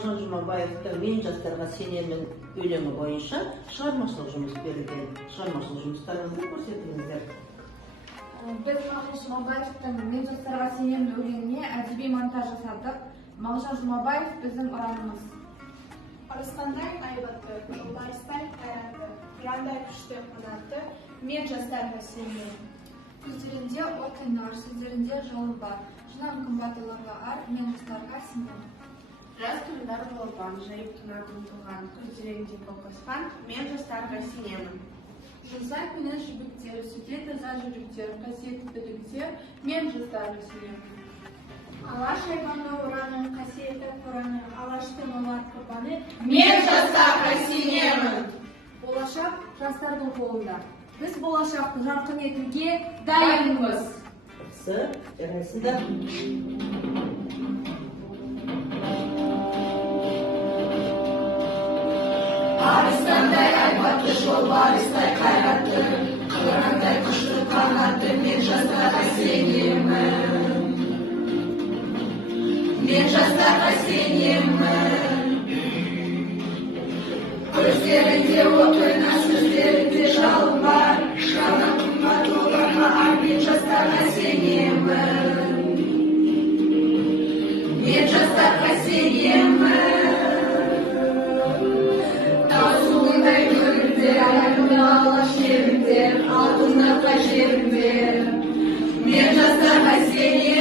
Мағжан Жұмабаевтың «Мен жастарға сенемін» өлеңі бойынша шығармашылық жұмыс берілген. Шығармашылық жұмыстарыңызды көрсетіңіздер. Біз Мағжан Жұмабаевтың «Мен жастарға сенемін» өлеңіне әдеби монтаж жасадық. Мағжан Жұмабаев біздің ұранымыз. Арыстандай айбатты, жолбарыстай қайратты, қырандай күшті қанатты, мен жастарға сенемін. Көздерінде от қайнар, сөздерінде жолы бар. Жынан қымбат оларға ар, мен жастарға сенемін. Жас күндар болған, жайып тұнатын туған, көздерінде қоқысқан, мен жастарға сенемін. Жылсай күнен жібіктер, сүте таза жүріктер, қасиетті біліктер, мен жастарға сенемін. Алаш айбаны ұраны, қасиетті құраны, алаштың олар құрбаны, Мен жастарға сенемін. Болашақ жастардың қолында. Біз болашақты жарқын етуге дайынбыз. Жақсы, жарайсыздар. Арыстандай айбатты, жолбарыстай қайратты, қырандай күшті қанатты, мен жастарға сенемін. Мен жастарға сенемін. Көздерінде от ойнар, сөздерінде жалын бар. Жаны қымбат оларға ар, мен жастарға сенемін. Мен жастарға сенемін. Тау суындай көлінде, аяғында алаш жерінде, алтын арқа жерінде. Мен жастарға сенемін.